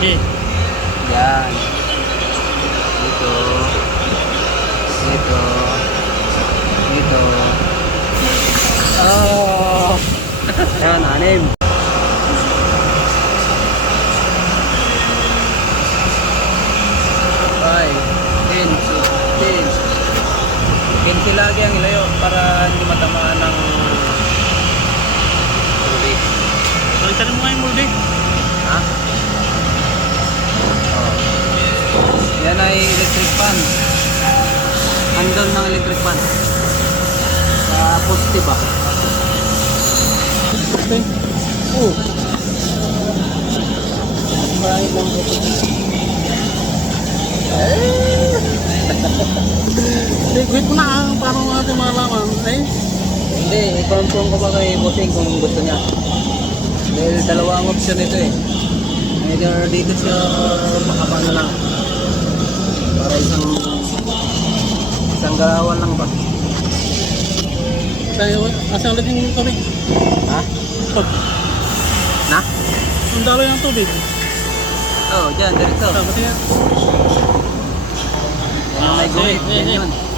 Okay. Yan. Dito. Dito. Dito. Oh. Yan, 6. Ay, 10. 15 lagi ang ilayo para hindi matamaan ng tubig. So, itanong mo nga yung mulbi. Ha? Oh. Yan ay electric fan. Handle ng electric fan. Sa poste ba? Okay. Oh. Bahay lang ito. Wait mo na paano natin malaman. Eh? Hindi, i-confirm ko ba kay Bossing kung gusto niya. Dahil dalawang option ito eh. Either dito siya or makapano lang. Para isang galawan lang ba? Tayo, asang laging yung tubig? Ha? Pag, Na? ang daloy ng tubig. Oo, dyan, dirito. Tapos yan. Yan ang may guhit, yan yun.